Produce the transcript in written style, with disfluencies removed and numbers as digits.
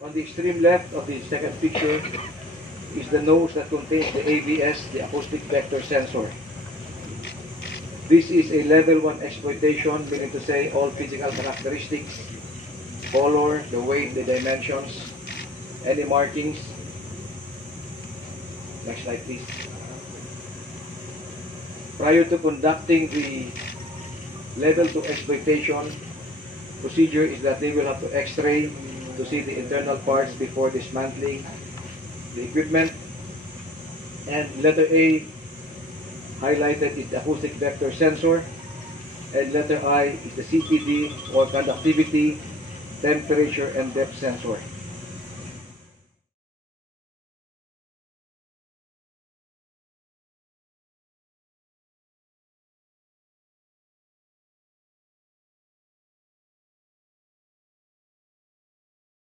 On the extreme left of the second picture is the nose that contains the AVS, the acoustic vector sensor. This is a level 1 exploitation, meaning to say all physical characteristics, color, the weight, the dimensions, any markings. Next slide please. Prior to conducting the level 2 exploitation, procedure is that they will have to x-ray to see the internal parts before dismantling the equipment. And letter A highlighted is the acoustic vector sensor, and letter I is the CPD or conductivity, temperature and depth sensor.